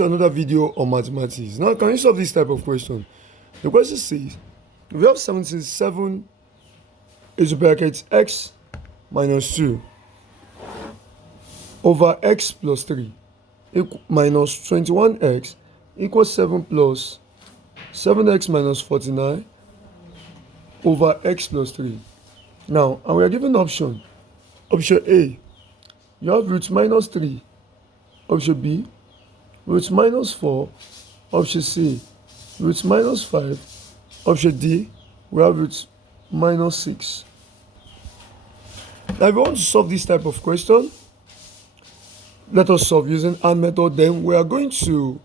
to another video on mathematics. Now, can you solve this type of question? The question says, we have 77 is bracket x minus 2 over x plus 3 minus 21x equals 7 plus 7x minus 49 over x plus 3. Now, and we are given option. Option A, you have root minus 3. Option B, root minus 4. Option C, root minus 5. Option D, we have root minus 6. Now, if you want to solve this type of question, let us solve using AND method. Then we are going to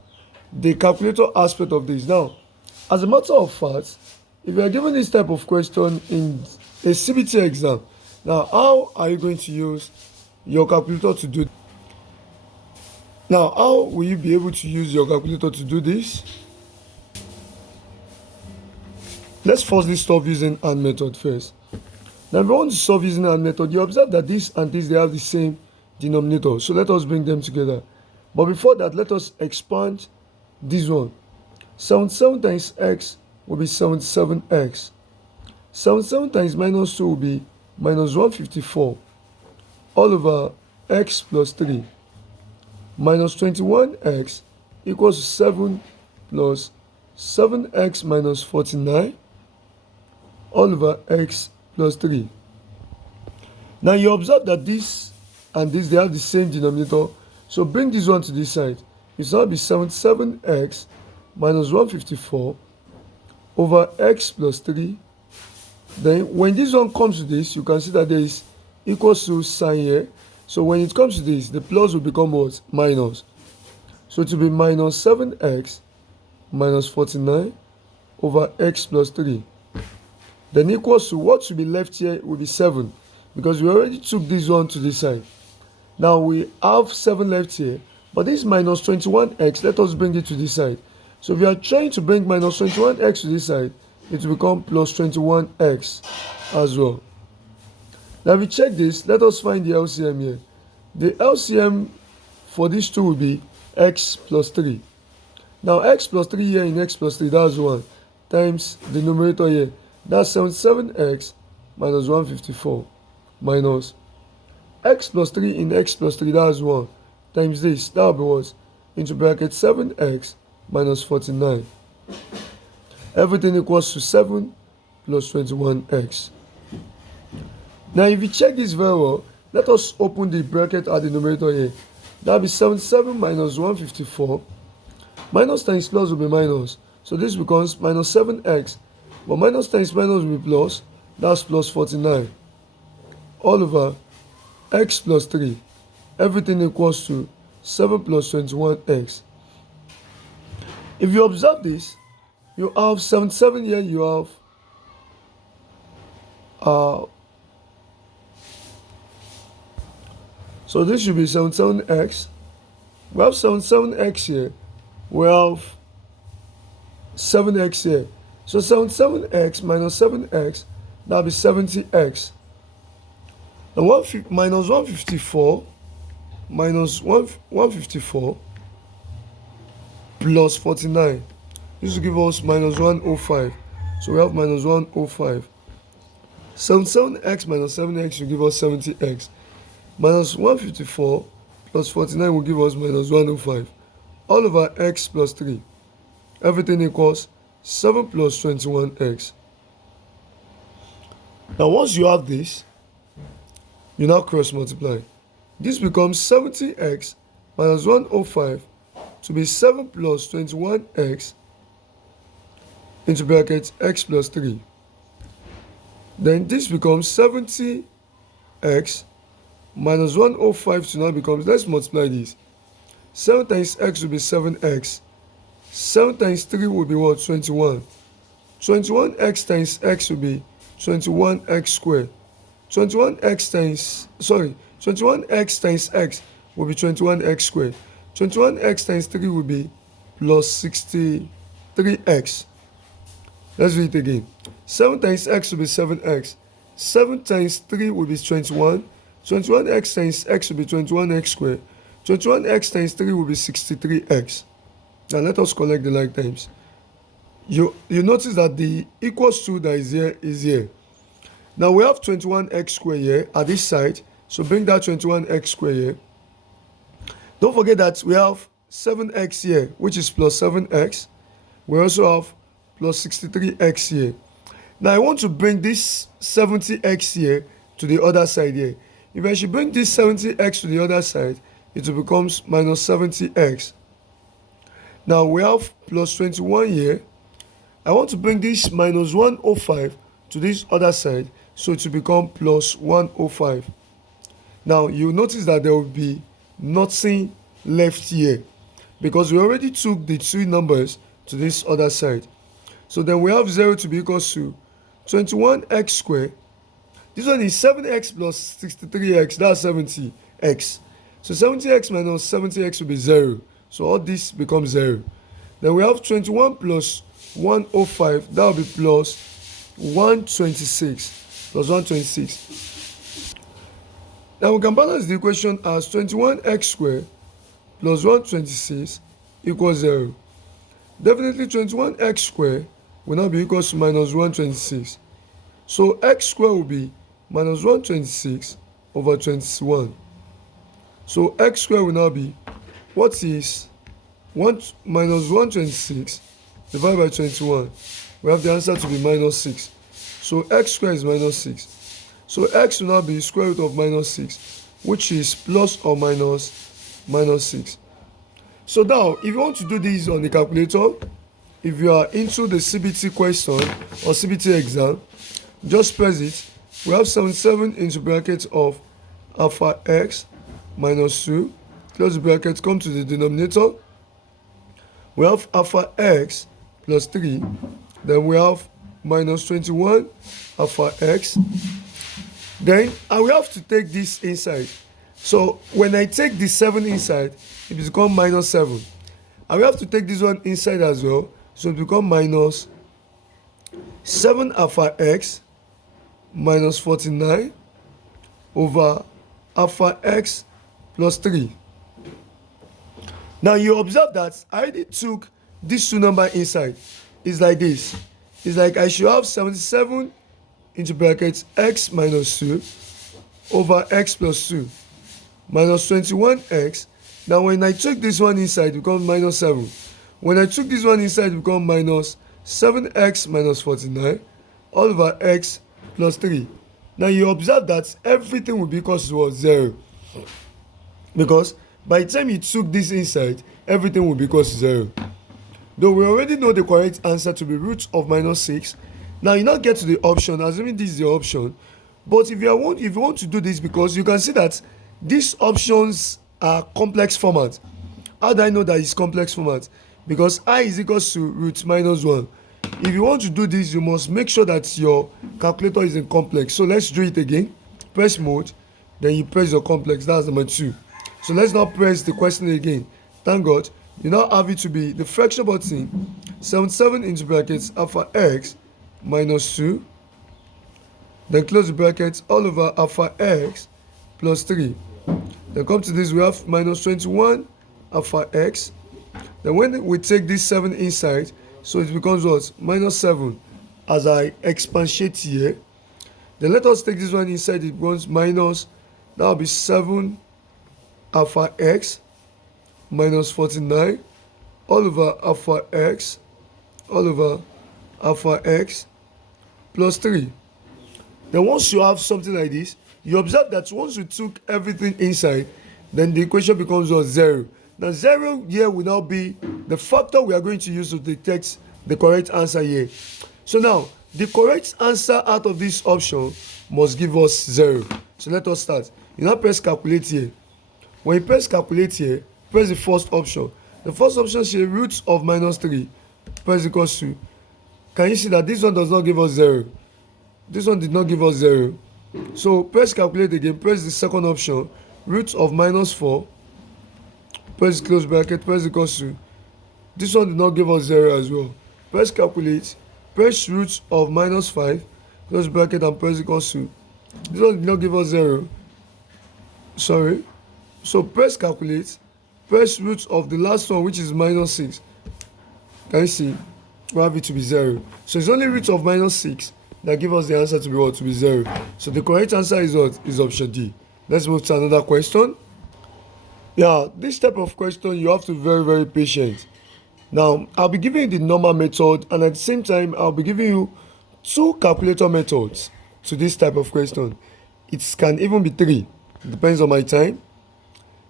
the calculator aspect of this. Now, as a matter of fact, if you are given this type of question in a CBT exam, now how are you going to use your calculator to do? Now, how will you be able to use your calculator to do this? Let's firstly solve using AND method first. Now, if you want to solve using AND method, you observe that this and this, they have the same denominator. So let us bring them together. But before that, let us expand this one. 77 times x will be 77x. 77 times minus 2 will be minus 154 all over x plus 3 minus 21x equals 7 plus 7x minus 49 all over x plus 3. Now you observe that this and this, they have the same denominator. So bring this one to this side. It will now be 77x minus 154 over x plus 3. Then when this one comes to this, you can see that there is equals to sign here. So when it comes to this, the plus will become what? Minus. So it will be minus 7x minus 49 over x plus 3. Then equals to what should be left here will be 7, because we already took this one to this side. Now we have 7 left here, but this minus 21x, let us bring it to this side. So if you are trying to bring minus 21x to this side, it will become plus 21x as well. Now if we check this, let us find the LCM here. The LCM for these two will be x plus 3. Now x plus 3 here in x plus 3, that's 1, times the numerator here. That's 77x minus 154 minus x plus 3 in x plus 3, that's 1, times this, that will be what? Into bracket 7x minus 49. Everything equals to 7 plus 21x. Now if you check this very well, let us open the bracket at the numerator here. That will be 77 minus 154. Minus times plus will be minus. So this becomes minus 7x. But minus times minus will be plus. That's plus 49. All over x plus 3. Everything equals to 7 plus 21x. If you observe this, you have 77 here, you have so this should be 77x. We have 77x here. We have 7x here. So 77x minus 7x, that will be 70x. And minus 154 minus 154 plus 49. This will give us minus 105. So we have minus 105. 77x minus 7x will give us 70x. Minus 154 plus 49 will give us minus 105. All over x plus 3. Everything equals 7 plus 21x. Now once you have this, you now cross multiply. This becomes 70x minus 105 to be 7 plus 21x into bracket x plus 3. Then this becomes 70x minus 105 to now becomes, let's multiply this. 7 times x will be 7x. 7 times 3 will be what? 21. 21x times x will be 21x squared. 21x times x will be 21x squared. 21x times 3 will be plus 63x. Let's do it again. 7 times x will be 7x. 7 times 3 will be 21. 21x times x will be 21x squared. 21x times 3 will be 63x. Now let us collect the like terms. You notice that the equals to that is here is here. Now we have 21x squared here at this side, so bring that 21x squared here. Don't forget that we have 7x here, which is plus 7x. We also have plus 63x here. Now I want to bring this 70x here to the other side here. If I should bring this 70x to the other side, it will become minus 70x. Now we have plus 21 here. I want to bring this minus 105 to this other side, so it will become plus 105. Now you notice that there will be nothing left here because we already took the two numbers to this other side. So then we have 0 to be equals to 21x squared. This one is 7x plus 63x, that's 70x. So 70x minus 70x will be 0. So all this becomes 0. Then we have 21 plus 105, that will be plus 126. Plus 126. Now we can balance the equation as 21x squared plus 126 equals 0. Definitely 21x squared will now be equals to minus 126. So x squared will be minus 126 over 21. So x squared will now be, what is minus 126 divided by 21? We have the answer to be minus 6. So x squared is minus 6. So x will now be square root of minus 6, which is plus or minus 6. So now, if you want to do this on the calculator, if you are into the CBT question or CBT exam, just press it. We have 77 into bracket of alpha x minus 2. Close the bracket, come to the denominator. We have alpha x plus 3. Then we have minus 21 alpha x. Then I will have to take this inside. So when I take the 7 inside, it becomes minus 7. I will have to take this one inside as well. So it becomes minus 7 alpha x minus 49 over alpha x plus 3. Now you observe that I already took these two numbers inside. It's like this. It's like I should have 77 into brackets x minus 2 over x plus 2 minus 21x. Now when I took this one inside, it becomes minus 7. When I took this one inside, it becomes minus 7x minus 49 all over x plus 3. Now you observe that everything will be equal to 0. Because by the time you took this inside, everything will be equal to 0. Though we already know the correct answer to be root of minus 6. Now you now get to the option, assuming this is the option. But if you want to do this, because you can see that these options are complex format. How do I know that it's complex format? Because I is equals to root minus 1. If you want to do this, you must make sure that your calculator is in complex. So let's do it again. Press mode, then you press your complex. That's number 2. So let's now press the question again. Thank God. You now have it to be the fraction button 77 into brackets alpha x minus 2. Then close the brackets all over alpha x plus 3. Then come to this, we have minus 21 alpha x. Then when we take this 7 inside, so it becomes what? Minus 7 as I expatiate here. Then let us take this one inside, it becomes minus, that will be 7 alpha x minus 49 all over alpha x all over alpha x plus 3. Then once you have something like this, you observe that once we took everything inside, then the equation becomes 0. Now 0 here will now be the factor we are going to use to detect the correct answer here. So now the correct answer out of this option must give us 0. So let us start. You now press calculate here. When you press calculate here, press the first option. The first option is root of minus 3. Press equals to. Can you see that this one does not give us 0? This one did not give us 0. So press calculate again. Press the second option. Root of minus 4. Press close bracket. Press equals to. This one did not give us 0 as well. Press calculate. Press root of minus 5. Close bracket and press equals to. This one did not give us 0. Sorry. So press calculate. Press root of the last one, which is minus 6. Can you see? We have it to be 0. So it's only root of minus 6 that give us the answer to be what? To be 0. So the correct answer is what? Is option D. Let's move to another question. Yeah, this type of question you have to be very, very patient. Now, I'll be giving you the normal method, and at the same time, I'll be giving you 2 calculator methods to this type of question. It can even be 3. It depends on my time.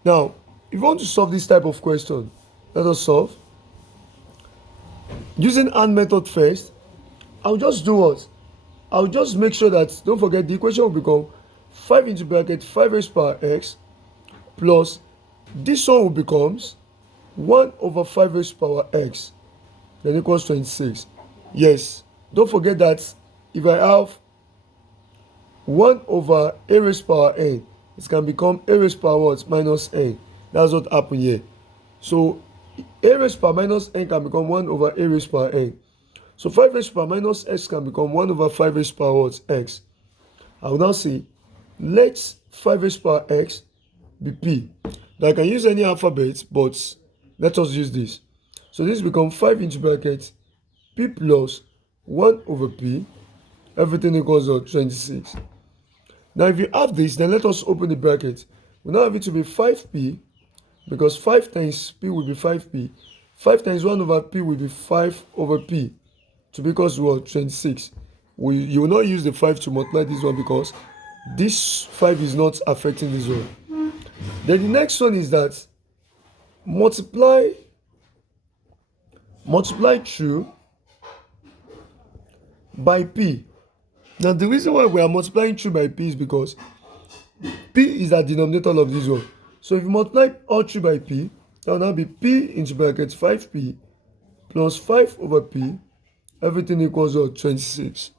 Now, if you want to solve this type of question, let us solve. Using AND method first, I'll just do what? I'll just make sure that, don't forget, the equation will become 5 into bracket 5 raised power x plus this one will becomes 1 over 5 raised power x, then equals 26. Yes, don't forget that if I have 1 over a raised power n, it can become a raised power what? Minus n. That's what happened here. So a raised power minus n can become 1 over a raised power n. So 5 raised power minus x can become 1 over 5 raised power what? X. I will now say, let 5 raised power x be p. Now I can use any alphabet, but let us use this. So this becomes 5 into bracket p plus 1 over p. Everything equals 26. Now if you have this, then let us open the bracket. We now have it to be 5p, because 5 times p will be 5p. 5 times 1 over p will be 5 over p, to be equals to 26. You will not use the 5 to multiply this one, because this 5 is not affecting this one. Then the next one is that multiply through by p. Now the reason why we are multiplying through by p is because p is the denominator of this one. So if you multiply all through by p, that will now be p into bracket 5p plus 5 over p. Everything equals 26.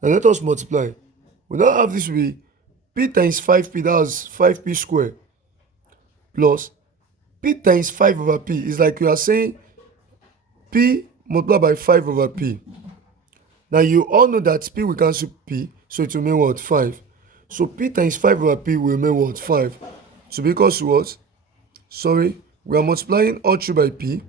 Now let us multiply. We now have this will be p times 5p, that was 5p squared, plus p times 5 over p. Is like you are saying p multiplied by 5 over p. Now you all know that p will cancel p, so it will remain what? 5. So p times 5 over p will remain what? 5. So because what? Sorry, we are multiplying all through by p.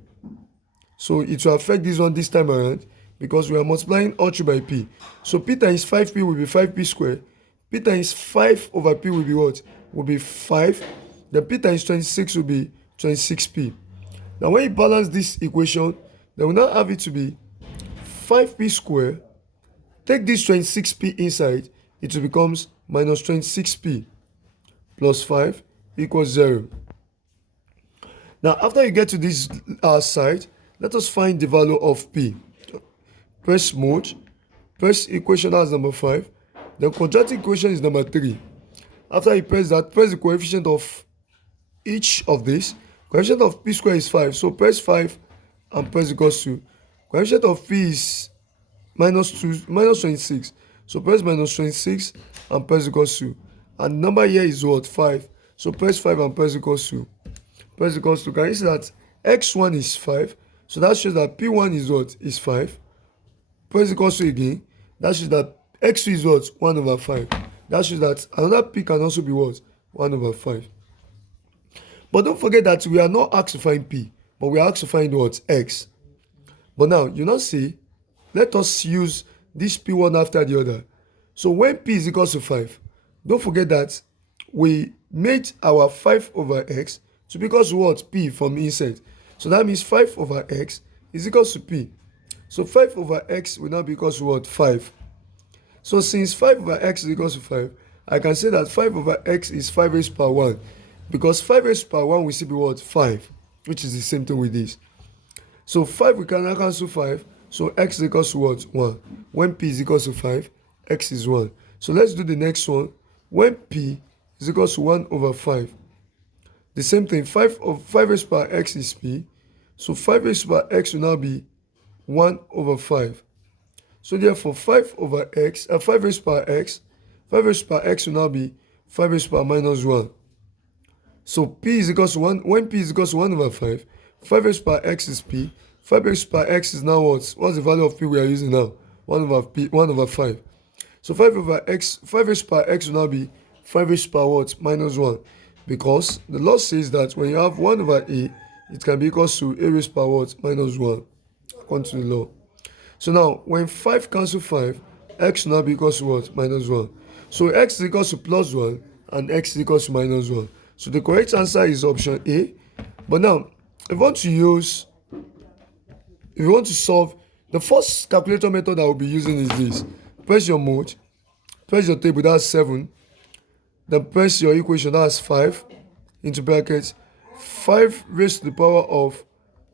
So it will affect this one this time around, because we are multiplying all through by p. So p times 5p will be 5p squared. P times 5 over p will be what? Will be 5. Then p times 26 will be 26p. Now when you balance this equation, then we now have it to be 5p squared. Take this 26p inside, it will becomes minus 26p plus 5 equals 0. Now after you get to this side, let us find the value of p. Press mode, press equation as number 5. The quadratic equation is number 3. After you press that, press the coefficient of each of this. Coefficient of p squared is 5. So press 5 and press equals to. Coefficient of p is minus 26. So press minus 26 and press equals to. And number here is what? 5. So press 5 and press equals to. Press equals to. Can you see that x1 is 5? So that shows that p1 is what? Is 5. Press equals to again. That shows that x2 is what? 1 over 5. That shows that another p can also be what? 1 over 5. But don't forget that we are not asked to find p, but we are asked to find what? X. But now, you now see, let us use this p1 after the other. So when p is equal to 5, don't forget that we made our 5 over x to be equal to what? P from inside. So that means 5 over x is equal to p. So 5 over x will now be equal to what? 5. So since 5 over x is equal to 5, I can say that 5 over x is 5 raised power 1. Because 5 raised power 1 will still be what? 5, which is the same thing with this. So 5 we can now cancel 5. So x is equal to what? 1. When p is equal to 5, x is 1. So let's do the next one. When p is equal to 1 over 5. The same thing, 5 raised power x is p. So 5 raised power x will now be 1 over 5. So therefore 5 over x, 5 raised power x, 5 raised power x will now be 5 raised power minus 1. So p is equal to 1, when p is equal to 1 over 5, 5 raised power x is p, 5 raised power x is now what? What's the value of p we are using now? 1 over p, 1 over 5. So 5 over x, 5 raised power x will now be 5 raised power what? Minus 1. Because the law says that when you have 1 over a it can be equals to a raised power what? Minus 1, according to the law. So now, when 5 cancel 5, x now be equals to what? Minus 1. So x is equals to plus 1 and x is equals to minus 1. So the correct answer is option A. But now, if you want to solve, the first calculator method I will be using is this. Press your mode, press your table, that's 7. Then press your equation, that's 5, into brackets. 5 raised to the power of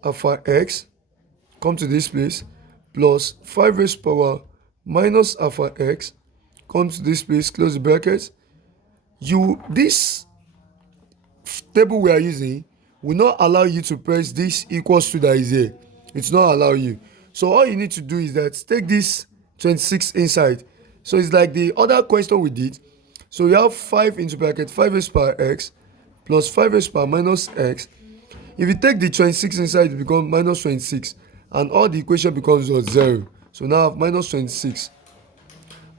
alpha x, come to this place, plus 5 raised to the power minus alpha x, come to this place, close the bracket. This table we are using will not allow you to press this equals to that is here. It's not allow you. So all you need to do is that take this 26 inside. So it's like the other question we did. So we have 5 into bracket 5 raised power x plus 5 raised power minus x. If you take the 26 inside, it becomes minus 26. And all the equation becomes what? 0. So now I have minus 26.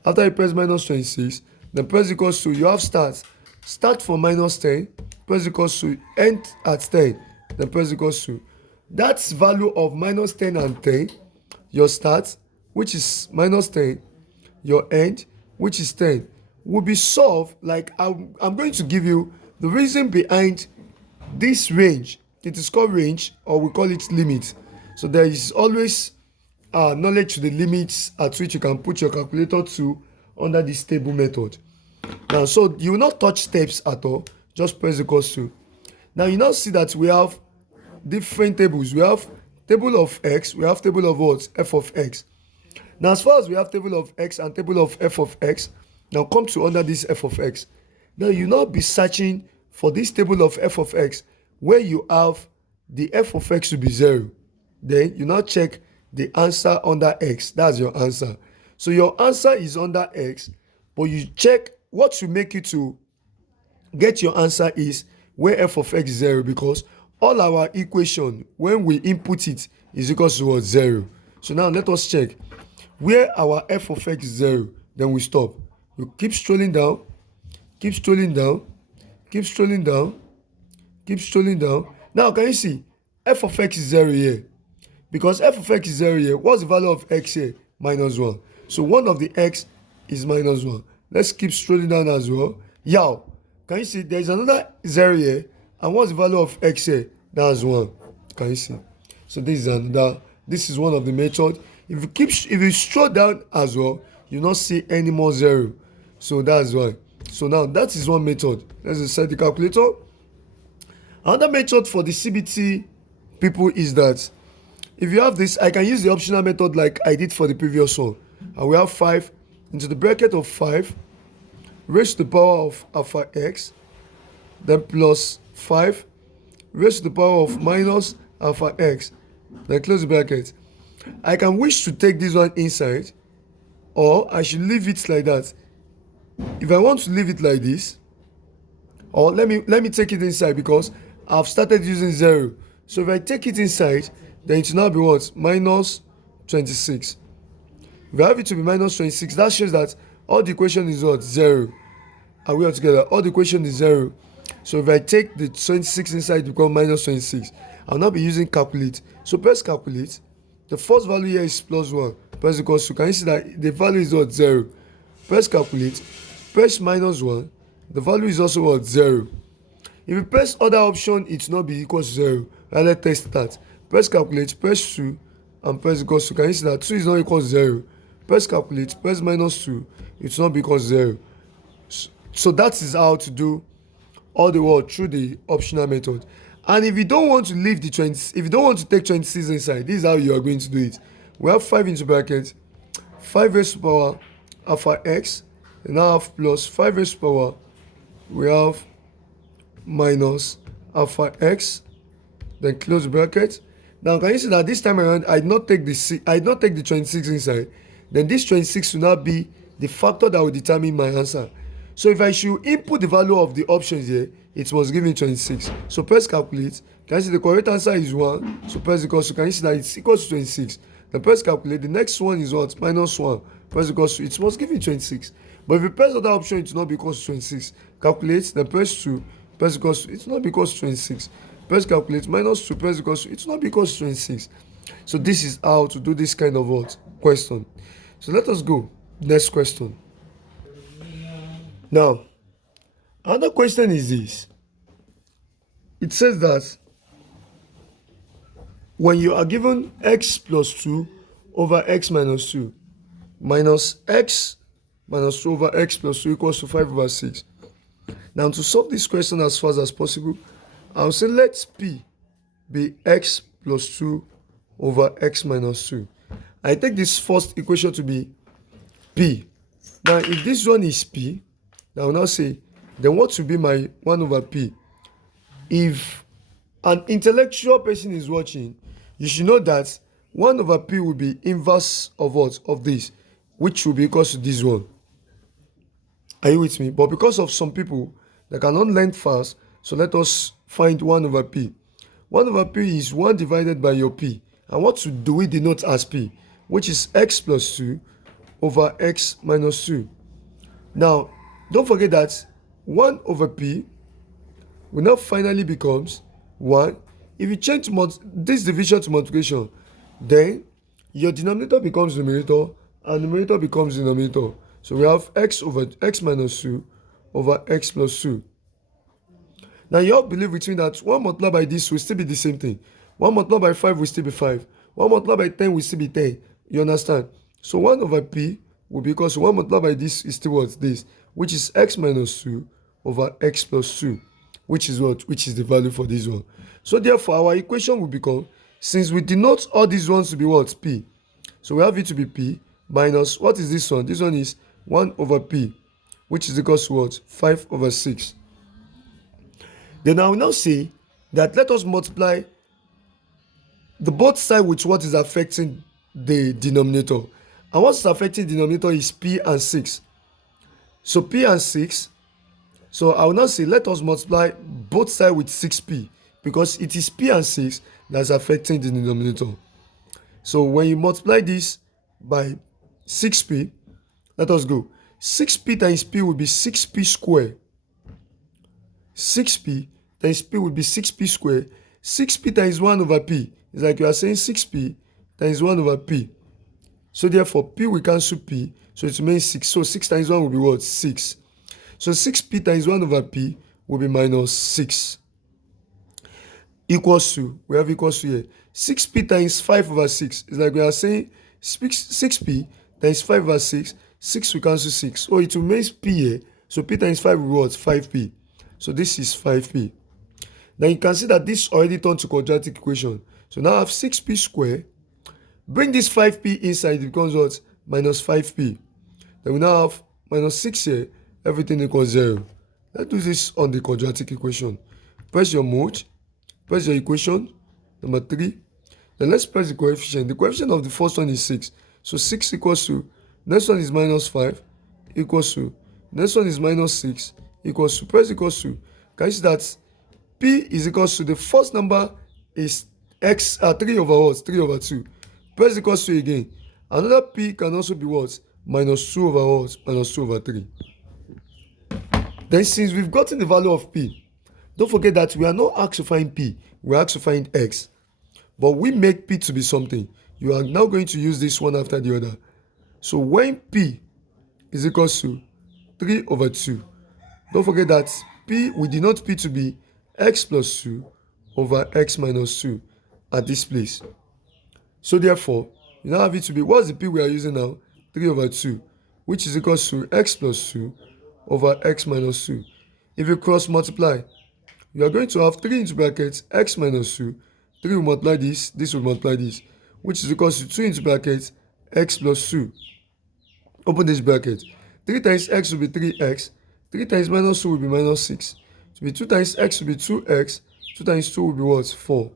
After you press minus 26, then press equals to, you have start. Start from minus 10, press equals to, end at 10, then press equals to. That's value of minus 10 and 10, your start, which is minus 10, your end, which is 10, will be solved like I'm going to give you the reason behind this range. It is called range, or we call it limit. So there is always knowledge to the limits at which you can put your calculator to under this table method. Now, so you will not touch steps at all, just press equals to. Now you now see that we have different tables. We have table of x, we have table of what? F of x. Now as far as we have table of x and table of f of x, now come to under this f of x. Now you now be searching for this table of f of x where you have the f of x to be 0. Then you now check the answer under x. That's your answer. So your answer is under x, but you check what will make you to get your answer is where f of x is 0, because all our equation when we input it is equal to what? 0. So now let us check where our f of x is 0. Then we stop. You keep strolling down, keep strolling down, keep strolling down, keep strolling down. Now can you see f of x is 0 here? Because f of x is 0 here, what's the value of x here? Minus 1. So one of the x is minus 1. Let's keep strolling down as well. Yow, can you see there's another 0 here? And what's the value of x here? That's 1. Can you see? So this is one of the methods. If you stroll down as well, you not see any more 0. So that's why. So now that is one method. Let's set the calculator. Another method for the CBT people is that if you have this, I can use the optional method like I did for the previous one. And we have 5 into the bracket of 5 raised to the power of alpha x, then plus 5 raised to the power of minus alpha x, then close the bracket. I can wish to take this one inside, or I should leave it like that. If I want to leave it like this, or let me take it inside, because I've started using 0. So if I take it inside, then it will now be what? Minus 26. If I have it to be minus 26, that shows that all the equation is what? 0. Are we all together? All the equation is 0. So if I take the 26 inside, it becomes minus 26. I'll now be using calculate. So press calculate. The first value here is plus 1. Press equals to. Can you see that the value is what? 0. Press calculate. Press minus 1. The value is also what? 0. If you press other option, it will not be equal to 0. Let's test that. Press calculate, press 2, and press equals to. Can you see that 2 is not equal to 0? Press calculate, press minus 2, it will not be equal to 0. So that is how to do all the work through the optional method. And if you don't want to leave the 20, if you don't want to take 26 inside, this is how you are going to do it. We have 5 into bracket 5 raised to the power alpha x, and now have plus 5 raised to the power, we have minus alpha x, then close the bracket. Now can you see that this time around I did not take the 26 inside. Then this 26 will not be the factor that will determine my answer. So if I should input the value of the options here, it must give me 26. So press calculate. Can you see the correct answer is 1? So press equals to. Can you see that it's equals to 26? Then press calculate. The next one is what? Minus 1. Press equals to. It must give me 26. But if you press other option, it will not be equals to 26. Calculate. Then press 2. Press equals to. It will not be equals to 26. Press calculate. Minus 2, press equals to. It will not be equals to 26. So this is how to do this kind of what? Question. So let us go. Next question. Now, another question is this. It says that when you are given x plus 2 over x minus 2 minus x minus 2 over x plus 2 equals to 5 over 6. Now, to solve this question as fast as possible, I'll say let P be x plus 2 over x minus 2. I take this first equation to be P. Now, if this one is P, I will now say, then what will be my 1 over P? If an intellectual person is watching, you should know that 1 over P will be inverse of what? Of this, which will be equal to this one. Are you with me? But because of some people that cannot learn fast, so let us find 1 over P. 1 over P is 1 divided by your P. And what do we denote as P? Which is x plus 2 over x minus 2. Now, don't forget that 1 over P will now finally becomes 1. If you change this division to multiplication, then your denominator becomes numerator and numerator becomes denominator. So we have x over x minus 2 over x plus 2. Now you all believe with me that 1 multiplied by this will still be the same thing. 1 multiplied by 5 will still be 5. 1 multiplied by 10 will still be 10. You understand? So 1 over P will be equal to 1 multiplied by this is still what? This, which is x minus 2 over x plus 2. Which is what? Which is the value for this one. So therefore, our equation will become, since we denote all these ones to be what? P. So we have it to be P minus, what is this one? This one is 1 over P, which is equal to what? 5 over 6. Then I will now say that let us multiply the both side with what is affecting the denominator. And what's affecting the denominator is P and 6. So P and 6. So I will now say let us multiply both sides with 6P, because it is P and 6 that's affecting the denominator. So when you multiply this by 6P, let us go. 6P times P will be 6P squared. 6P times P will be 6P squared. 6P times 1 over P is like you are saying 6P times 1 over P. So therefore, P will cancel P, so it remains 6. So 6 times 1 will be what? 6. So 6P times 1 over P will be minus 6. Equals to, we have equals to here. 6P times 5 over 6 is like we are saying 6P times 5 over 6. 6 will cancel 6. So it remains P here. So P times 5 will be what? 5P. So this is 5P. Now you can see that this already turned to quadratic equation. So now I have 6P squared. Bring this 5P inside, it becomes what? Minus 5P. Then we now have minus 6 here. Everything equals 0. Let's do this on the quadratic equation. Press your mode. Press your equation. Number 3. Then let's press the coefficient. The coefficient of the first one is 6. So 6 equals to, next one is minus 5 equals to, next one is minus 6 equals to, press equals to. Can you see that P is equals to, the first number is x 3 over what? 3 over 2. Press equals to again. Another P can also be what? Minus 2 over what? Minus 2 over 3. Then since we've gotten the value of P, don't forget that we are not asked to find P, we are asked to find X. But we make P to be something. You are now going to use this one after the other. So when P is equals to 3 over 2, don't forget that P, we denote P to be X plus 2 over X minus 2 at this place. So therefore, you now have it to be, what's the P we are using now? 3 over 2, which is equals to X plus 2 over X minus 2. If you cross multiply, you are going to have 3 into brackets X minus 2. 3 will multiply this will multiply this, which is equals to 2 into brackets X plus 2. Open this bracket. 3 times X will be 3X. 3 times minus 2 will be minus 6. It will be 2 times X will be 2X. 2 times 2 will be what? 4.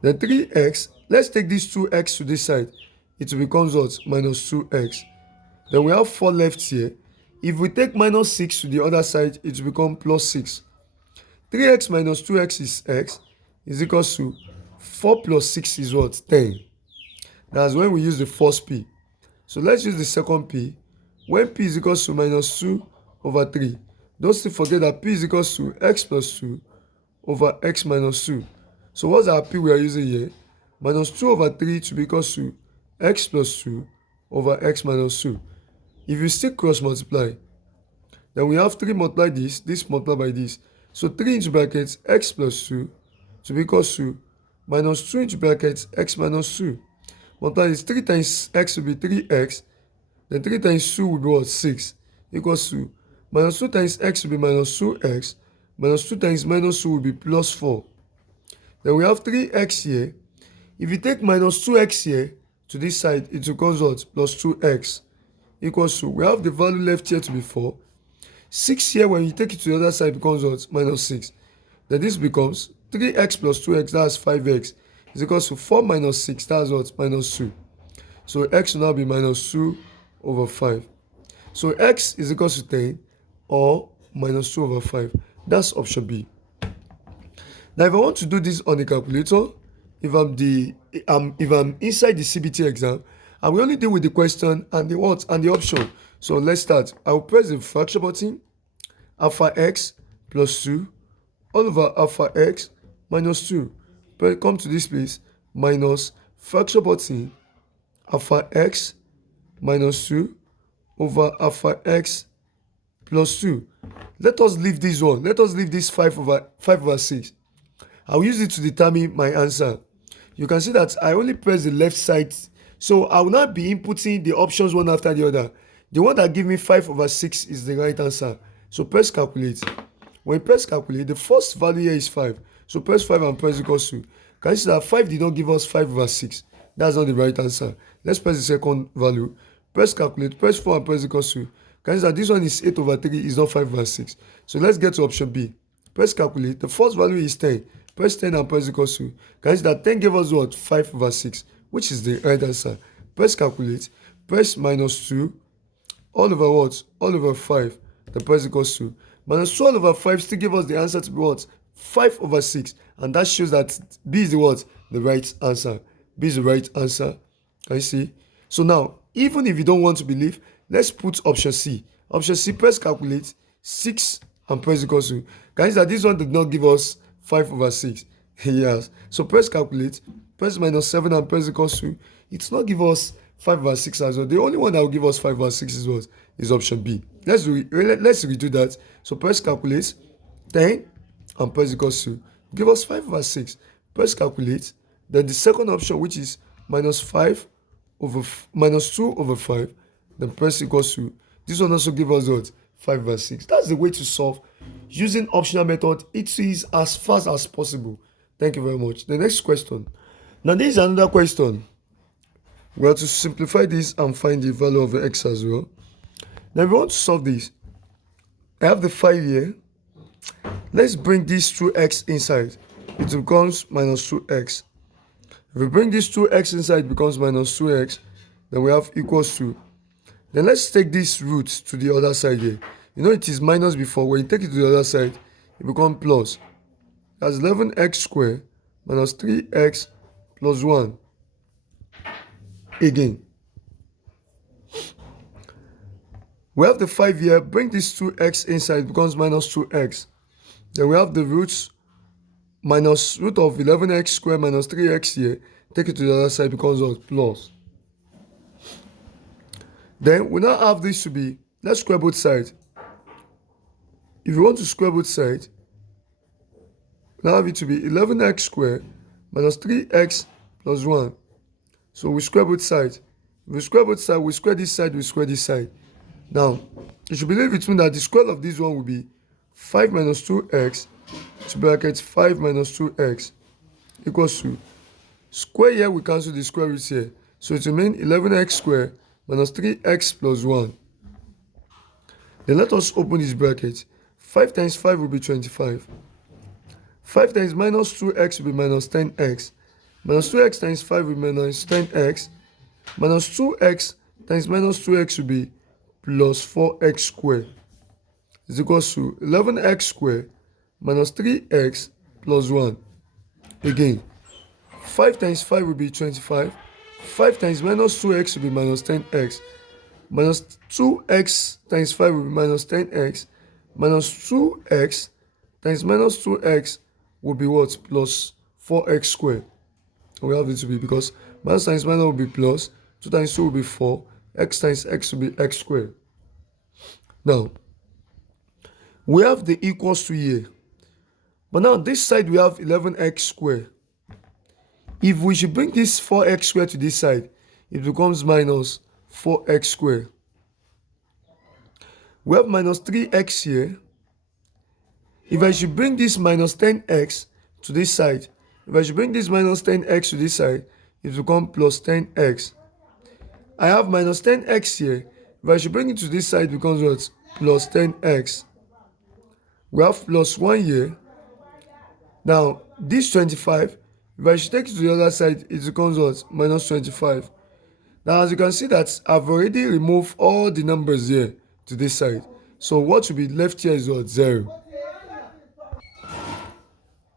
Then 3X. Let's take this 2X to this side. It will become what? Minus 2X. Then we have 4 left here. If we take minus 6 to the other side, it will become plus 6. 3x minus 2x is x, is equals to 4 plus 6 is what? 10. That's when we use the first P. So let's use the second P. When P is equals to minus 2 over 3, don't still forget that P is equals to x plus 2 over x minus 2. So what's our p we are using here? Minus 2 over 3 to be equals to x plus 2 over x minus 2. If you still cross multiply, then we have 3 multiply this multiply by this. So 3 into brackets x plus 2 to be equals to minus 2 into brackets x minus 2. Multiply this, 3 times x will be 3x, then 3 times 2 will be what? 6, equals to minus 2 times x will be minus 2x, minus 2 times minus 2 will be plus 4. Then we have 3x here. If you take minus 2x here to this side, it becomes what? Plus 2x, equals to, we have the value left here to be 4. 6 here, when you take it to the other side, becomes what? Minus 6. Then this becomes 3x plus 2x, that's 5x, is equals to 4 minus 6, that's what? Minus 2. So x will now be minus 2 over 5. So x is equals to 10 or minus 2 over 5. That's option B. Now if I want to do this on the calculator, if I'm inside the CBT exam, I will only deal with the question and the what and the option. So let's start. I will press the fraction button, alpha x plus 2 all over alpha x minus 2. But come to this place, minus fraction button, alpha x minus 2 over alpha x plus 2. Let us leave this one. Let us leave this 5 over 6. I'll use it to determine my answer. You can see that I only press the left side. So I will not be inputting the options one after the other. The one that gives me 5 over 6 is the right answer. So press calculate. When you press calculate, the first value here is 5. So press 5 and press equals to. Can you see that 5 did not give us 5 over 6? That's not the right answer. Let's press the second value. Press calculate, press 4 and press equals to. Can you see that this one is 8 over 3, is not 5 over 6. So let's get to option B. Press calculate. The first value is 10. Press 10 and press equals to. Can you see that 10 gave us what? 5 over 6, which is the right answer. Press calculate. Press minus 2 all over what? All over 5. The press equals to. Minus 2 all over 5 still give us the answer to be what? 5 over 6. And that shows that B is the what? The right answer. B is the right answer. Can you see? So now, even if you don't want to believe, let's put option C. Option C, press calculate, 6 and press equals to. Can you see that this one did not give us 5 over 6? Yes. So press calculate, press minus 7 and press equals to. It's not give us 5 over 6 as well. The only one that will give us 5 over 6 is what? Is option B. Let's redo that. So press calculate, 10 and press equals to. Give us 5 over 6. Press calculate. Then the second option, which is minus 5 over minus 2 over 5, then press equals to. This one also gives us what? 5 over 6. That's the way to solve using optional method. It is as fast as possible. Thank you very much. The next question. Now this is another question. We have to simplify this and find the value of the x as well. Now if we want to solve this, I have the 5 here. Let's bring this 2x inside. It becomes minus 2x. If we bring this 2x inside, it becomes minus 2x. Then we have equals to. Then let's take this root to the other side here. You know it is minus before. When you take it to the other side, it becomes plus. That's 11x squared minus 3x plus 1. Again. We have the 5 here. Bring this 2x inside. It becomes minus 2x. Then we have the roots minus root of 11x squared minus 3x here. Take it to the other side, becomes what? Plus. Then we now have this to be, let's square both sides. If you want to square both sides, we now have it to be 11x squared minus 3x plus 1. So we square both sides. If we square both sides, we square this side, we square this side. Now, you should believe it means that the square of this one will be 5 minus 2x to bracket 5 minus 2x equals to. Square here, we cancel the square roots here. So it remains 11x squared minus 3x plus 1. Then let us open this bracket. 5 times 5 will be 25. 5 times minus 2x will be minus 10x. Minus 2x times 5 will be minus 10x. Minus 2x times minus 2x will be plus 4x squared. Is equals to 11x squared minus 3x plus 1. Again, 5 times 5 will be 25. 5 times minus 2x will be minus 10x. Minus 2x times 5 will be minus 10x. Minus 2x times minus 2x will be what? Plus 4x squared. We have it to be, because minus times minus will be plus, 2 times 2 will be 4, x times x will be x squared. Now, we have the equals to here. But now this side we have 11x squared. If we should bring this 4x squared to this side, it becomes minus 4x squared. We have minus 3x here. If I should bring this minus 10x to this side, if I should bring this minus 10x to this side, it will become plus 10x. I have minus 10x here. If I should bring it to this side, it becomes what? Plus 10x. We have plus 1 here. Now, this 25, if I should take it to the other side, it becomes what? Minus 25. Now, as you can see that I've already removed all the numbers here to this side. So what will be left here is what? 0.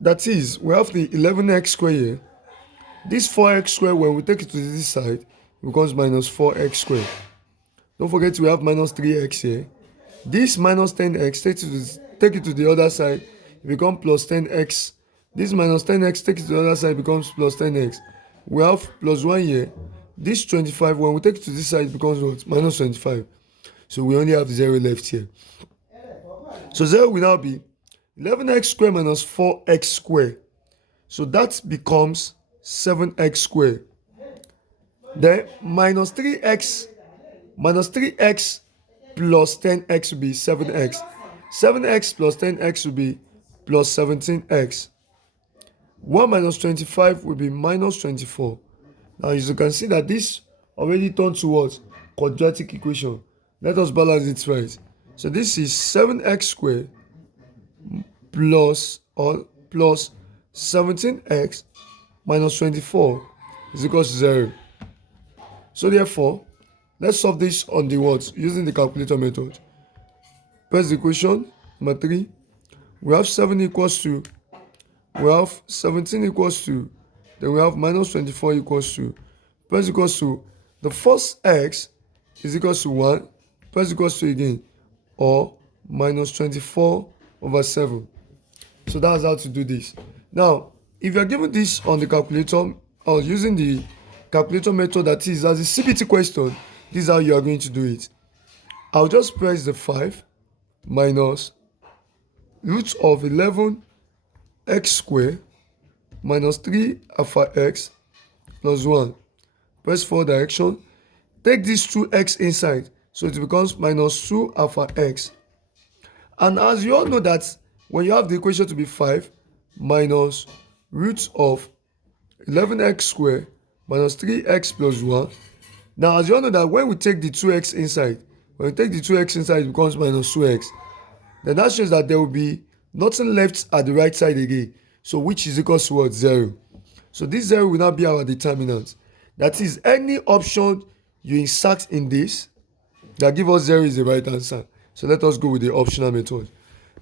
That is, we have the 11x squared here. This 4x squared, when we take it to this side, it becomes minus 4x squared. Don't forget we have minus 3x here. This minus 10x, take it to the other side, it becomes plus 10x. This minus 10x, take it to the other side, becomes plus 10x. We have plus 1 here. This 25, when we take it to this side, it becomes what? Minus 25. So we only have 0 left here. So 0 will now be 11x squared minus 4x squared. So that becomes 7x squared. Then minus 3x plus 10x will be 7x. 7x plus 10x will be plus 17x. 1 minus 25 will be minus 24. Now, as you can see that this already turned to what? Quadratic equation. Let us balance it right. So this is 7x squared plus 17x minus 24 is equal to 0. So therefore, let's solve this on the what? Using the calculator method. Press the equation number 3. We have 17 equals to, then we have minus 24 equals to, press equals to, the first x is equals to 1, press equals to again, or minus 24 over 7. So that's how to do this. Now, if you are given this on the calculator, or using the calculator method, that is as a CBT question, this is how you are going to do it. I'll just press the 5 minus root of 11 x squared minus 3 alpha x plus 1. Press forward direction. Take this 2x inside, so it becomes minus 2 alpha x. And as you all know that when you have the equation to be 5 minus root of 11x squared minus 3x plus 1. Now, as you all know that when we take the 2x inside, it becomes minus 2x. Then that shows that there will be nothing left at the right side again. So which is equal to what? 0. So this 0 will now be our determinant. That is, any option you insert in this that give us 0 is the right answer. So let us go with the optional method.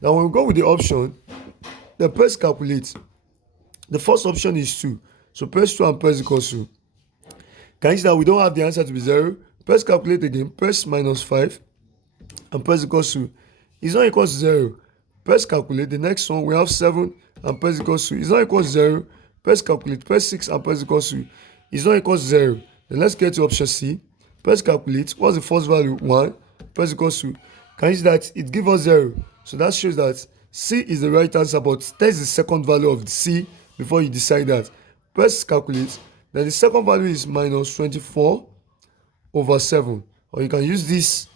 Now when we go with the option, then press calculate. The first option is 2. So press 2 and press equals to. Can you see that we don't have the answer to be 0? Press calculate again, press minus 5 and press equals to. It's not equal to 0. Press calculate. The next one we have 7 and press equals to. It's not equal to 0. Press calculate. Press 6 and press equals to. It's not equal to 0. Then let's get to option C. Press calculate. What's the first value? 1. Press equals to. Can you see that it gives us 0? So that shows that C is the right answer, but test the second value of C before you decide that. Press calculate. Then the second value is minus 24 over 7. Or you can use this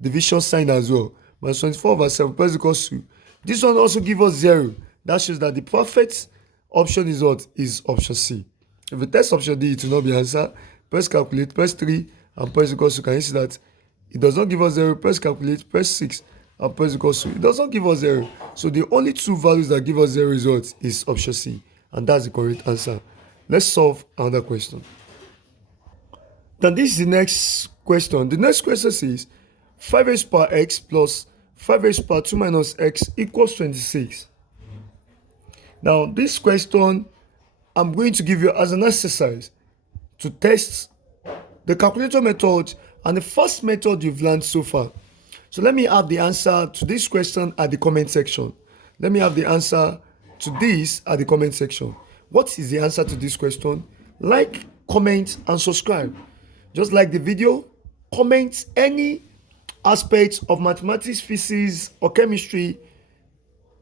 division sign as well. Minus 24 over 7. Press equals to. This one also gives us 0. That shows that the perfect option is what? Is option C. If we test option D, it will not be answer. Press calculate, press 3 and press equals to. Can you see that it does not give us 0? Press calculate, press 6 and press equals to. It does not give us 0. So the only two values that give us 0 is what? Is option C. And that's the correct answer. Let's solve another question. Then this is the next question. The next question says 5x power x plus 5x power 2 minus x equals 26. Now this question I'm going to give you as an exercise to test the calculator method and the first method you've learned so far. So let me have the answer to this question at the comment section. Let me have the answer to this at the comment section. What is the answer to this question? Like, comment, and subscribe. Just like the video, comment any aspect of mathematics, physics, or chemistry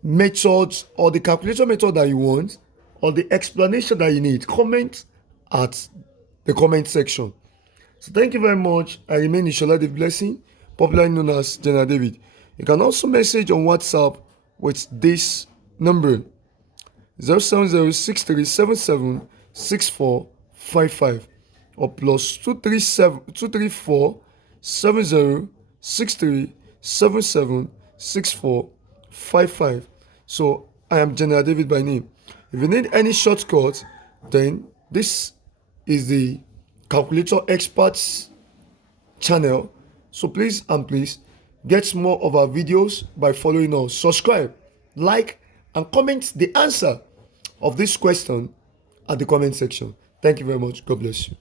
methods, or the calculation method that you want, or the explanation that you need. Comment at the comment section. So thank you very much. I remain Ishola the Blessing, popularly known as General David. You can also message on WhatsApp with this number 07063776455 or plus 237-234-7063-776455. So I am General David by name. If you need any shortcut, then this is the Calculator Experts channel. So please get more of our videos by following us. Subscribe, like, and comment the answer of this question at the comment section. Thank you very much. God bless you.